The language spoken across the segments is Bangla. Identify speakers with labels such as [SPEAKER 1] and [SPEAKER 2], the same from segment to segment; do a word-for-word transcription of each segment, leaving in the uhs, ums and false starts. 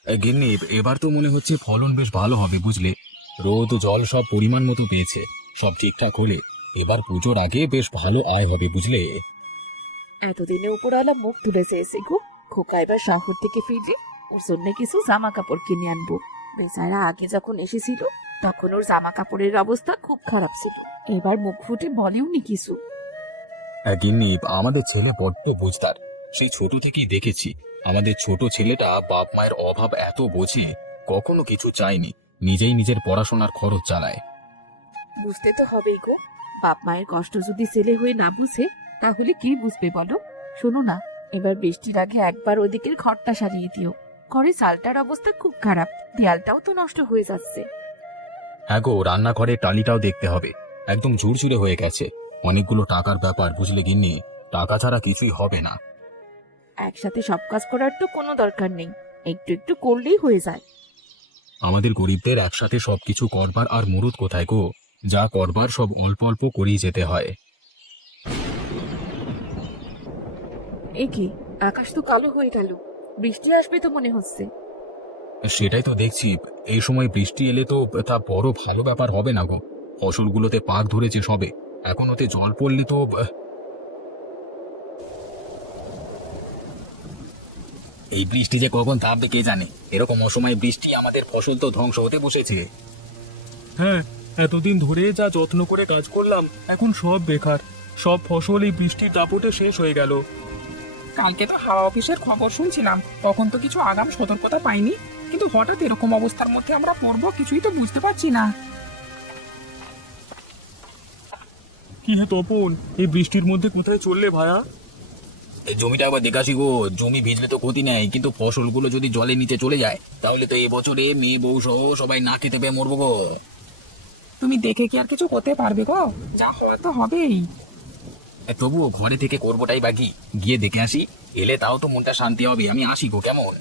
[SPEAKER 1] গিন্নি, এবার তো মনে হচ্ছে ফলন বেশ ভালো হবে বুঝলে। রোদ ও জল সব পরিমাণ মতো পেয়েছে। সব ঠিকঠাক হলে এবার পুজোর আগে বেশ ভালো আয় হবে বুঝলে।
[SPEAKER 2] এতদিনে উপরওয়ালা মুখ তুলেছে এসে গো। খোকা এবার শহর থেকে ফিরলে ওর জন্য কিছু জামা কাপড় কিনে আনবো। বেচারা আগে যখন এসেছিল তখন ওর জামা কাপড়ের অবস্থা খুব খারাপ ছিল। এবার মুখ ফুটে বলেও নি কিছু।
[SPEAKER 1] আহ, গিন্নি, আমাদের ছেলে বড্ড বুঝদার। সেই ছোট থেকেই দেখেছি আমাদের ছোট ছেলেটা বাপ মায়ের অভাব এত বোঝে, কখনো কিছু চায়নি, নিজেই নিজের পড়াশোনার খরচ চালায়।
[SPEAKER 2] বুঝতে তো হবেই গো। বাপ মায়ের কষ্ট যদি ছেলে হয়ে না বুঝে তাহলে কি বুঝবে বলো। শোনো না, এবার বৃষ্টির আগে একবার ওদিকের ঘরটা সারিয়ে দিও। ঘরে চালটার অবস্থা খুব খারাপ, দেয়ালটাও তো নষ্ট হয়ে যাচ্ছে।
[SPEAKER 1] হ্যাঁ গো, রান্নাঘরের টালিটাও দেখতে হবে, একদম ঝুরঝুরে হয়ে গেছে। অনেকগুলো টাকার ব্যাপার বুঝলে গিন্নি, টাকা ছাড়া কিছুই হবে না।
[SPEAKER 2] একসাথে সব কাজ করার তো কোনো দরকার নেই, একটু একটু করলেই হয়ে যায়।
[SPEAKER 1] আমাদের গরিবদের একসাথে সবকিছু করবার আর মুরুদ কোথায় গো? যা করবার সব অল্প অল্প করেই যেতে হয়।
[SPEAKER 2] এ কি, আকাশ তো কালো হয়ে গেল, বৃষ্টি আসবে তো মনে হচ্ছে।
[SPEAKER 1] সেটাই তো দেখছি, এই সময় বৃষ্টি এলে তো তা বড় ভালো ব্যাপার হবে না গো। ফসলগুলোতে পাক ধরেছে সবে, এখন ওতে জল পড়লে তো আহ, এই বৃষ্টি যে কখন থামবে কে জানে। এরকম অসময়ে বৃষ্টি আমাদের ফসল তো ধ্বংস হতে বসেছে।
[SPEAKER 3] হ্যাঁ, এতদিন ধরে যা যত্ন করে কাজ করলাম এখন সব বেকার। সব ফসল এই বৃষ্টির দাপটে শেষ হয়ে গেল।
[SPEAKER 4] কালকে তো হাওয়া অফিসের খবর শুনছিলাম, তখন তো কিছু আগাম সতর্কতা পাইনি, কিন্তু হঠাৎ এরকম অবস্থার মধ্যে আমরা পড়বো কিছুই তো বুঝতে পারছি না।
[SPEAKER 3] কি হে তপন, এই বৃষ্টির মধ্যে কোথায় চললে ভায়া?
[SPEAKER 1] এই জমিটা আবার দেখাসি গো, জমি ভিজলে তো ক্ষতি নেই, কিন্তু ফসলগুলো যদি জলের নিচে চলে যায় তাহলে তো এবছরে মেয়ে বউ সহ সবাই না খেতে পেয়ে মরবো গো।
[SPEAKER 4] তুমি দেখে কি আর কিছু করতে পারবে গো? যা হওয়া তো হবেই।
[SPEAKER 1] এ, তবুও ঘরে থেকে করবোটাই বাকি, গিয়ে দেখে আসি, এলে তাও তো মনটা শান্তি হবে। আমি আসি গো, কেমন?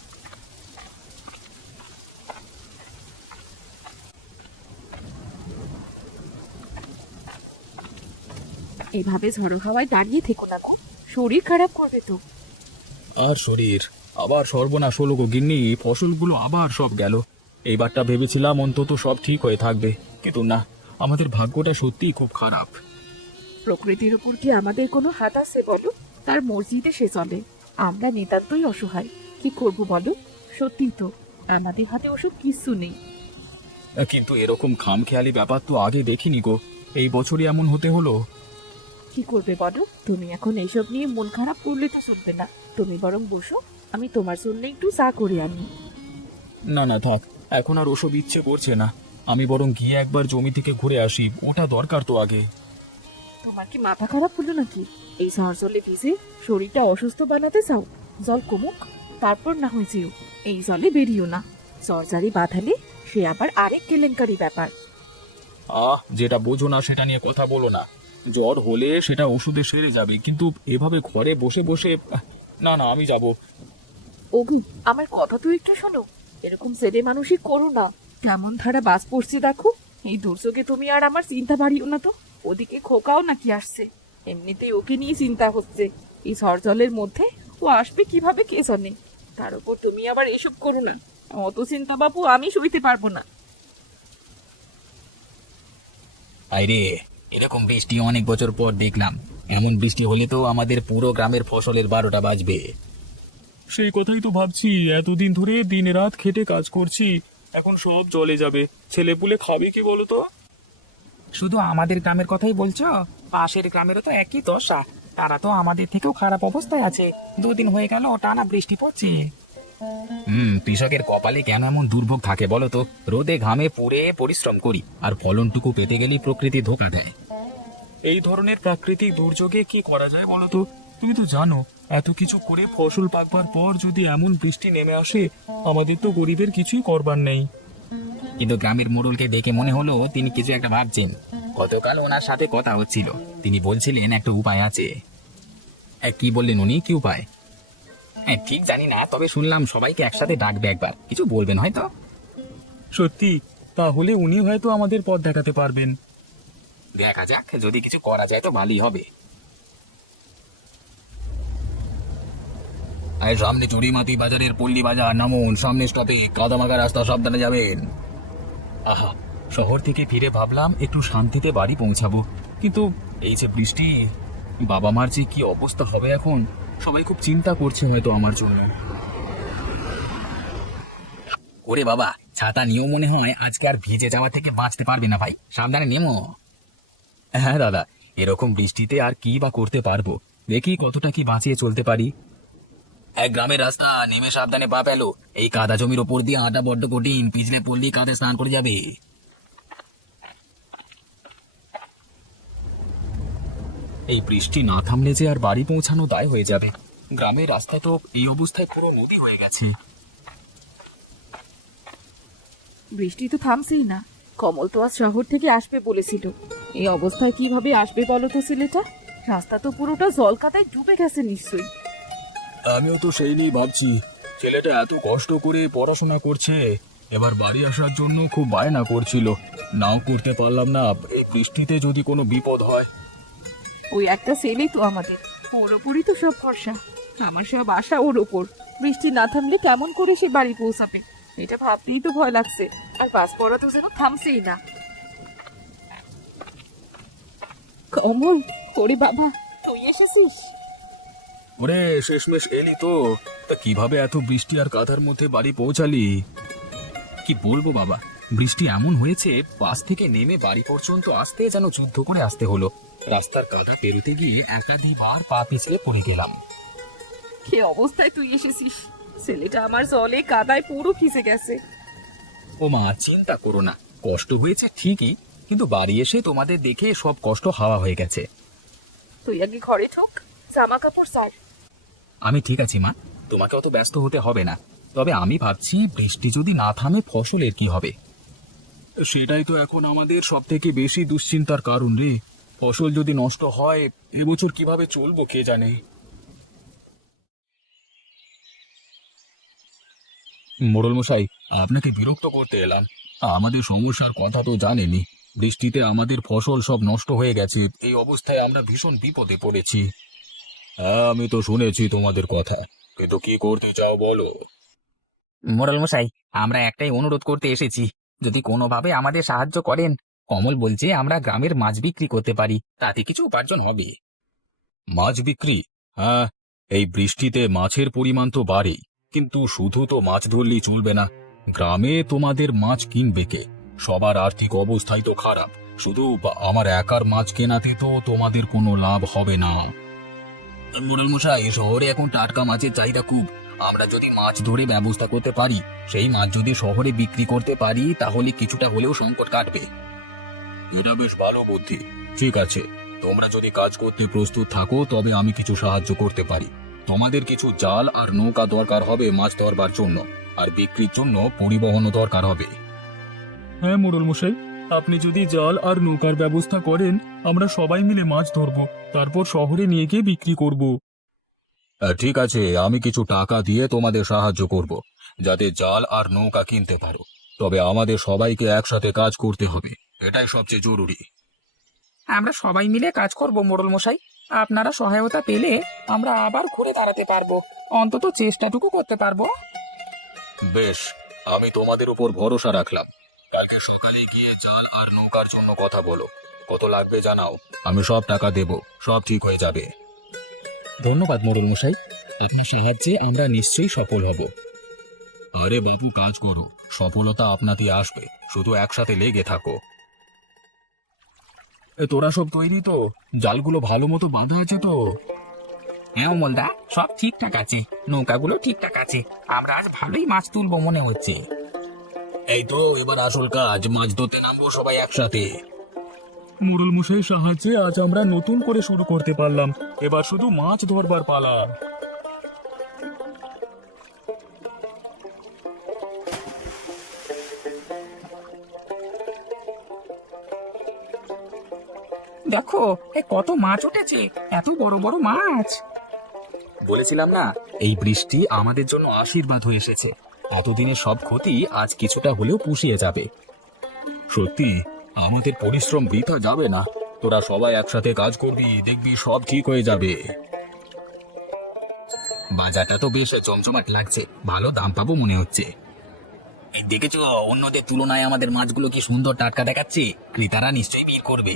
[SPEAKER 2] এভাবে ঝড়ো হাওয়ায় দাঁড়িয়ে থেকো না গো, শরীর খারাপ করবে তো।
[SPEAKER 1] আর শরীর আবার সর্বনাশ হলো গো গিন্নি, ফসলগুলো আবার সব গেল। এইবারটা ভেবেছিলাম অন্তত সব ঠিক হয়ে থাকবে, কিন্তু না, আমাদের ভাগ্যটা সত্যিই খুব খারাপ।
[SPEAKER 2] প্রকৃতির উপর কি আমাদের কোনো হাত আছে বলো? তার মসজিদে সে চলে। আমরা নিতান্তই অসহায়, কি করব বলো? সত্যি তো, আমাদের হাতে ওসব কিছু নেই।
[SPEAKER 1] কিন্তু এরকম খামখেয়ালি ব্যাপার তো আগে দেখিনি গো, এই বছরই এমন হতে হলো।
[SPEAKER 2] কি করবে বলো? তুমি এখন এইসব নিয়ে মন খারাপ করলে তো চলবে না। তুমি বরং বসো, আমি তোমার জন্য একটু চা করে আনি।
[SPEAKER 1] না না থাক, এখন আর ওসব ইচ্ছে করছে না। আমি বরং গিয়ে একবার জমি থেকে ঘুরে আসি, ওটা দরকার তো আগে।
[SPEAKER 2] তোমার কি মাথা খারাপ হলো নাকি? এই ঝড় জলে ভিজে শরীরটা অসুস্থ বানাতে চাও? জল কমুক, তারপর না হয় যেও। এই জলে বেরিও না, সরজারি বাঁধালে সে আবার আরেক কেলেঙ্কারি ব্যাপার।
[SPEAKER 1] আহ, যেটা বোঝো না সেটা নিয়ে কথা বলো না। জ্বর হলে সেটা ওষুধে সেরে যাবে, কিন্তু এভাবে ঘরে বসে বসে আহ, না না, আমি যাব।
[SPEAKER 2] ওগো, আমার কথা তো একটু শোনো। এরকম ছেলে মানুষই করো না। কেমন ধারা বাস পড়ছে দেখো। এই দুর্যোগে তুমি আর আমার চিন্তা বাড়িও না তো। ওদিকে খোকাও নাকি আসছে, এমনিতেই ওকে নিয়ে চিন্তা হচ্ছে। এই ঝড় জলের মধ্যে ও আসবে কিভাবে কে জানে। তার উপর তুমি আবার এসব করো না। অত চিন্তা বাবু আমি সইতে পারবো না।
[SPEAKER 1] আরে, এরকম বৃষ্টি অনেক বছর পর দেখলাম। এমন বৃষ্টি হলে তো আমাদের পুরো গ্রামের ফসলের বারোটা বাজবে।
[SPEAKER 3] সেই কথাই তো ভাবছি, এতদিন ধরে দিন রাত খেটে কাজ করছি, এখন সব জলে যাবে। ছেলেপুলে খাবে কি বলো তো?
[SPEAKER 4] শুধু আমাদের গ্রামের কথাই বলছো? পাশের গ্রামেরও তো একই দশা, তারা তো আমাদের থেকেও খারাপ অবস্থায় আছে। দুদিন হয়ে গেল টানা বৃষ্টি পড়ছে।
[SPEAKER 1] হুম, কৃষকের কপালে কেন এমন দুর্ভোগ থাকে বলো তো? রোদে ঘামে পুড়ে পরিশ্রম করি, আর ফলনটুকু পেতে গেলেই প্রকৃতি ধোঁকা দেয়।
[SPEAKER 3] এই ধরনের প্রাকৃতিক দুর্যোগে কি করা যায় বলো তো? তুমি তো জানো, এত কিছু করে ফসল পাকবার পর যদি এমন বৃষ্টি নেমে আসে, আমাদের তো গরিবের কিছুই করবার নেই।
[SPEAKER 1] কিন্তু গ্রামের মোড়লকে দেখে মনে হলো তিনি কিছু একটা ভাবছেন। গতকাল ওনার সাথে কথা হচ্ছিল, তিনি বলছিলেন একটা উপায় আছে। এ, কি বললেন উনি, কি উপায়? হ্যাঁ, ঠিক জানি না, তবে শুনলাম সবাইকে একসাথে ডাকবে একবার, কিছু বলবেন হয়তো।
[SPEAKER 3] সত্যি? তাহলে উনি হয়তো আমাদের পথ দেখাতে পারবেন।
[SPEAKER 1] দেখা যাক, যদি কিছু করা যায় তো ভালোই হবে। এই সামনে চুরিমাতি বাজারের পল্লী বাজার, নামুন সামনে স্টপে, কাদামাগা রাস্তা, সাবধানে যাবেন।
[SPEAKER 3] আহা, শহর থেকে ফিরে ভাবলাম একটু শান্তিতে বাড়ি পৌঁছাবো, কিন্তু এই যে বৃষ্টি, বাবা মার যে কি অবস্থা হবে এখন, সবাই খুব চিন্তা করছে হয়তো আমার জন্য।
[SPEAKER 1] ওরে বাবা, ছাতা নিয়েও মনে হয় আজকে আর ভিজে যাওয়া থেকে বাঁচতে পারবে না ভাই, সাবধানে নেমো।
[SPEAKER 3] হ্যাঁ দাদা, এরকম বৃষ্টিতে আর কি বা করতে পারবো, দেখি কতটা কি বাঁচিয়ে চলতে পারি।
[SPEAKER 1] এক গ্রামের রাস্তা, নেমে সাবধানে পা পেলো। এই কাদা জমির ওপর দিয়ে হাঁটা বড্ড কঠিন, পিছলে পড়লি কাঁধে স্নান করে যাবে।
[SPEAKER 3] এই বৃষ্টি না থামলে যে আর বাড়ি পৌঁছানো দায় হয়ে যাবে। গ্রামের রাস্তা তো এই অবস্থায় পুরো নদী হয়ে গেছে।
[SPEAKER 2] বৃষ্টি তো থামছেই না। কমল তো আজ শহর থেকে আসবে বলেছিল। এই অবস্থায় কিভাবে আসবে বলো তো ছেলেটা? রাস্তা তো পুরোটা জল কাদায় ডুবে গেছে নিশ্চয়ই।
[SPEAKER 3] আমিও তো সেই নিয়ে ভাবছি, ছেলেটা এত কষ্ট করে পড়াশোনা করছে, এবার বাড়ি আসার জন্য খুব বায়না করছিল, নাও করতে পারলাম না। এই বৃষ্টিতে যদি কোনো বিপদ হয়।
[SPEAKER 2] ওই একটা ছেলেই তো আমাদের, ওর ওপরই তো সব ভরসা। আমার সব আশা ওর ওপর। বৃষ্টি না থামলে কেমন করে সে বাড়ি পৌঁছাবে, এটা ভাবতেই তো ভয় লাগছে। আর বাস পড়া তো যেন থামছেই না। কমল, ওরে বাবা, তুই এসেছিস?
[SPEAKER 3] ওরে শেষমেশ এলি তো, তা কিভাবে এত বৃষ্টি আর কাদার মধ্যে বাড়ি পৌঁছালি?
[SPEAKER 1] কি বলবো বাবা, বৃষ্টি এমন হয়েছে বাস থেকে নেমে বাড়ি পর্যন্ত আসতে যেন যুদ্ধ করে আসতে হলো। রাস্তার কাদা পেরোতে গিয়ে একাধিকবার পা পিছলে পড়ে গেলাম।
[SPEAKER 2] কি অবস্থায় তুই এসেছিস? ছেলেটা আমার জলে কাদায় পুরো ভিজে গেছে।
[SPEAKER 1] ও মা, চিন্তা করো না, কষ্ট হয়েছে ঠিকই, কিন্তু বাড়ি এসে তোমাদের দেখে সব কষ্ট হাওয়া হয়ে গেছে।
[SPEAKER 2] তুই আগে ঘরে ঢোক, জামা কাপড় সার।
[SPEAKER 1] আমি ঠিক আছি মা, তোমাকে অত ব্যস্ত হতে হবে না। তবে আমি ভাবছি বৃষ্টি যদি না থামে ফসলের কি হবে?
[SPEAKER 3] সেটাই তো এখন আমাদের সব থেকে বেশি দুশ্চিন্তার কারণ রে। ফসল যদি নষ্ট হয়, এবছর কিভাবে চলবো কে জানে। মোড়ল মশাই, আপনাকে বিরক্ত করতে এলাম। আমাদের সমস্যার কথা তো জানেনই, বৃষ্টিতে আমাদের ফসল সব নষ্ট হয়ে গেছে, এই অবস্থায় আমরা ভীষণ বিপদে পড়েছি। হ্যাঁ, আমি তো শুনেছি তোমাদের কথা, কিন্তু কি করতে চাও বলো?
[SPEAKER 1] মোড়ল মশাই, আমরা একটাই অনুরোধ করতে এসেছি, যদি কোনোভাবে আমাদের সাহায্য করেন। কমল বলছে আমরা গ্রামের মাছ বিক্রি করতে পারি, তাতে কিছু উপার্জন হবে।
[SPEAKER 3] মাছ বিক্রি? হ্যাঁ, এই বৃষ্টিতে মাছের পরিমাণ তো বাড়েই, কিন্তু শুধু তো মাছ ধরলেই চলবে না। গ্রামে তোমাদের মাছ কিনবে কে? সবার আর্থিক অবস্থাই তো খারাপ, শুধু বা- আমার একার মাছ কেনাতে তো তোমাদের কোনো লাভ হবে না।
[SPEAKER 1] মোড়ল মশাই, শহরে এখন টাটকা মাছের চাহিদা খুব। আমরা যদি মাছ ধরে ব্যবস্থা করতে পারি, সেই মাছ যদি শহরে বিক্রি করতে পারি, তাহলে কিছুটা হলেও সংকট কাটবে।
[SPEAKER 3] এটা বেশ ভালো বুদ্ধি। ঠিক আছে, তোমরা যদি কাজ করতে প্রস্তুত থাকো তবে আমি কিছু সাহায্য করতে পারি। তোমাদের কিছু জাল আর নৌকা দরকার হবে মাছ ধরবার জন্য, আর বিক্রির জন্য পরিবহনও দরকার হবে। হ্যাঁ মোড়ল মশাই, আপনি যদি জাল আর নৌকার ব্যবস্থা করেন, আমরা সবাই মিলে মাছ ধরবো, তারপর শহরে নিয়ে গিয়ে বিক্রি করব। ঠিক আছে, আমি কিছু টাকা দিয়ে তোমাদের সাহায্য করব, যাতে জাল আর নৌকা কিনতে পারো। তবে আমাদের সবাইকে একসাথে কাজ করতে হবে, এটাই সবচেয়ে জরুরি।
[SPEAKER 4] আমরা সবাই মিলে কাজ করব মোড়ল মশাই। আপনারা সহায়তা পেলে আমরা আবার ঘুরে দাঁড়াতে পারবো, অন্তত চেষ্টাটুকু করতে পারবো।
[SPEAKER 3] বেশ, আমি তোমাদের উপর ভরসা রাখলাম। কালকে সকালে গিয়ে জাল আর নৌকার জন্য কথা বলো, কত লাগবে জানাও, আমি সব টাকা দেব, সব ঠিক হয়ে যাবে।
[SPEAKER 1] ধন্যবাদ মোড়ল মশাই, আপনার সাহায্যে আমরা নিশ্চয়ই সফল হব।
[SPEAKER 3] আরে বাবু, কাজ করো, সফলতা আপনাতেই আসবে, শুধু একসাথে লেগে থাকো। এ, তোরা সব তৈরি তো? জালগুলো ভালো মতো বাঁধা আছে তো?
[SPEAKER 4] হ্যাঁ অমলদা, সব ঠিকঠাক আছে, নৌকাগুলো ঠিকঠাক আছে, আমরা আজ ভালোই মাছ তুলবো মনে হচ্ছে।
[SPEAKER 3] এই তো এবার আসল কাজ, মাছ ধরতে নামবো সবাই একসাথে। মোড়ল মশাই সাহায্যে আজ আমরা নতুন করে শুরু করতে পারলাম, এবার শুধু মাছ ধরবার পালা।
[SPEAKER 4] দেখো, এ কত মাছ উঠেছে, এত বড় বড় মাছ।
[SPEAKER 1] বলেছিলাম না, এই বৃষ্টি আমাদের জন্য আশীর্বাদ হয়ে এসেছে। এতদিনের সব ক্ষতি আজ কিছুটা হলেও পুষিয়ে যাবে।
[SPEAKER 3] সত্যি আমাদের পরিশ্রম বৃথা যাবে না, তোরা সবাই একসাথে কাজ করবি, দেখবি সব ঠিক হয়ে যাবে।
[SPEAKER 1] বাজারটা তো বেশ জমজমাট লাগছে, ভালো দাম পাবো মনে হচ্ছে। এই দেখেছো অন্যদের তুলনায় আমাদের মাছগুলো কি সুন্দর টাটকা দেখাচ্ছে, ক্রেতারা নিশ্চয়ই ভিড় করবে।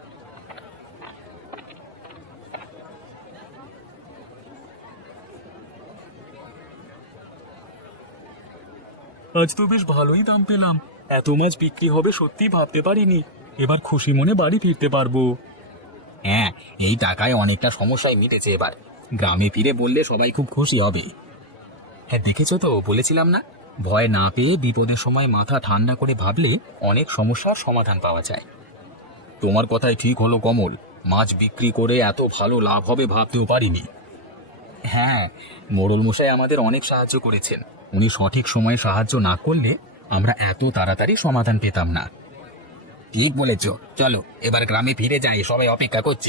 [SPEAKER 3] আজ তো বেশ ভালোই দাম পেলাম। এত মাছ বিক্রি হবে সত্যি ভাবতে পারিনি। এবার খুশি মনে বাড়ি ফিরতে পারবো।
[SPEAKER 1] হ্যাঁ, এই টাকায় অনেকটা সমস্যায় মিটেছে। এবার গ্রামে ফিরে বললে সবাই খুব খুশি হবে। হ্যাঁ দেখেছো তো, বলেছিলাম না, ভয় না পেয়ে বিপদের সময় মাথা ঠান্ডা করে ভাবলে অনেক সমস্যার সমাধান পাওয়া যায়।
[SPEAKER 3] তোমার কথাই ঠিক হলো কমল, মাছ বিক্রি করে এত ভালো লাভ হবে ভাবতেও পারিনি।
[SPEAKER 1] হ্যাঁ, মোড়ল মশাই আমাদের অনেক সাহায্য করেছেন। উনি সঠিক সময়ে সাহায্য না করলে আমরা এত তাড়াতাড়ি সমাধান পেতাম না। ঠিক বলেছ, চলো এবার গ্রামে ফিরে যাই, সবাই অপেক্ষা করছে।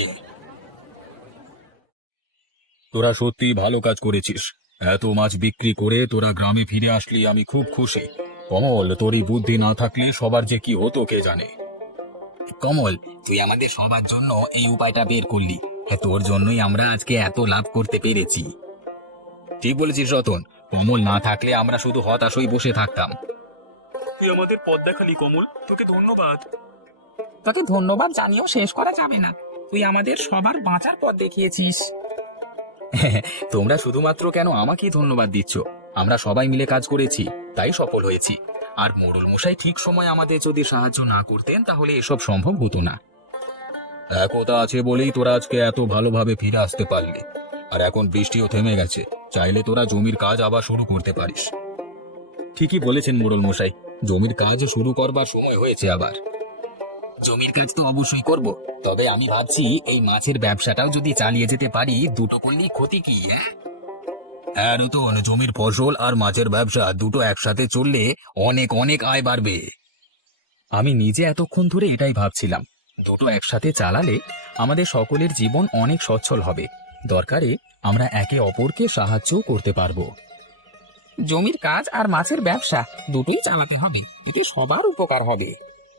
[SPEAKER 3] তোরা সত্যি ভালো কাজ করেছিস। এত মাছ বিক্রি করে তোরা গ্রামে ফিরে আসলি, আমি খুব খুশি। কমল, তোর এই বুদ্ধি না থাকলে সবার যে কি হতো কে জানে।
[SPEAKER 1] কমল, তুই আমাদের সবার জন্য এই উপায়টা বের করলি। হ্যাঁ, তোর জন্যই আমরা আজকে এত লাভ করতে পেরেছি।
[SPEAKER 3] ঠিক বলেছিস রতন,
[SPEAKER 1] কমল না থাকলে আমরা শুধু হতাশ হয়ে বসে থাকতাম।
[SPEAKER 3] তুই আমাদের পথ দেখালি কমল, তোকে ধন্যবাদ।
[SPEAKER 4] তোকে ধন্যবাদ জানিয়েও শেষ করা যাবে না, তুই আমাদের সবার বাঁচার পথ দেখিয়েছিস।
[SPEAKER 1] তোমরা শুধুমাত্র কেন আমাকেই ধন্যবাদ দিচ্ছ? আমরা সবাই মিলে কাজ করেছি, তাই সফল হয়েছি। আর মোড়ল মশাই ঠিক সময় আমাদের যদি সাহায্য না করতেন তাহলে এসব সম্ভব হতো না।
[SPEAKER 3] একতা আছে বলেই তোরা আজকে এত ভালোভাবে ফিরে আসতে পারলি। আর এখন বৃষ্টিও থেমে গেছে, চাইলে তোরা জমির কাজ আবার শুরু করতে পারিস।
[SPEAKER 1] ঠিকই বলেছেন মোড়ল মশাই, জমির কাজ শুরু করবার সময় হয়েছে আবার। জমির কাজ তো অবশ্যই করব, তবে আমি ভাবছি এই মাছের ব্যবসাটাও যদি চালিয়ে যেতে পারি, দুটো করলেই ক্ষতি কি? হ্যাঁ
[SPEAKER 3] হ্যাঁ রতন, জমির ফসল আর মাছের ব্যবসা দুটো একসাথে চললে অনেক অনেক আয় বাড়বে।
[SPEAKER 1] আমি নিজে এতক্ষণ ধরে এটাই ভাবছিলাম, দুটো একসাথে চালালে আমাদের সকলের জীবন অনেক সচ্ছল হবে। দরকারে আমরা একে অপরকে সাহায্য করতে পারবো।
[SPEAKER 4] জমির কাজ আর মাছের ব্যবসা দুটোই চালাতে হবে, এতে সবার উপকার হবে।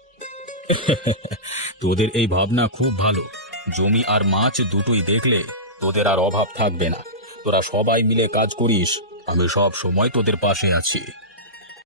[SPEAKER 3] তোদের এই ভাবনা খুব ভালো। জমি আর মাছ দুটোই দেখলে তোদের আর অভাব থাকবে না। তোরা সবাই মিলে কাজ করিস, আমি সব সময় তোদের পাশে আছি।